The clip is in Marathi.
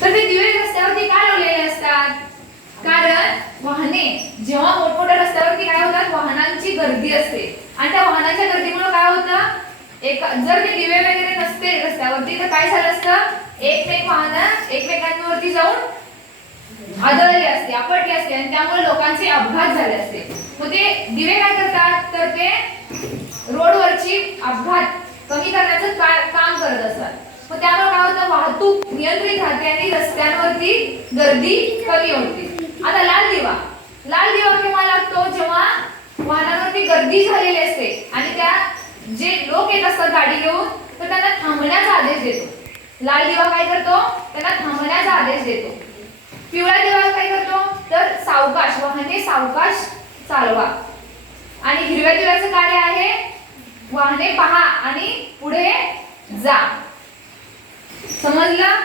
तर ते दिवे रस्त्यावरती का लावलेले असतात? कारण वाहने जेव्हा मोठमोठ्या रस्त्यावरती काय होतात, वाहनांची गर्दी असते आणि त्या वाहनांच्या गर्दीमुळे काय होतं, जर ते दिवे वगैरे नसते रस्त्यावरती तर काय झालं असतं, एकमेक वाहन एकमेकांवरती जाऊन आदळली असते, आपटली असते आणि त्यामुळे लोकांचे अपघात झाले असते. मग ते दिवे काय करतात, तर ते रोडवरची अपघात कमी करण्याचं काम करत असतात. मग त्यामुळे काय होतं, वाहतूक नियंत्रित राहते आणि रस्त्यांवरती गर्दी कमी होते. आता लाल दिवा केव्हा लागतो, जेव्हा वाहनांवरती गर्दी झालेली असते आणि त्या जे लोक येत असतात गाडी घेऊन तर त्यांना थांबण्याचा आदेश देतो. लाल दिवा काय करतो, त्यांना थांबण्याचा आदेश देतो. पिवळा दिवा काय करतो, तर सावकाश वाहने सावकाश चालवा. आणि हिरव्या दिव्याचं कार्य आहे वाहने पहा आणि पुढे जा. समजलं?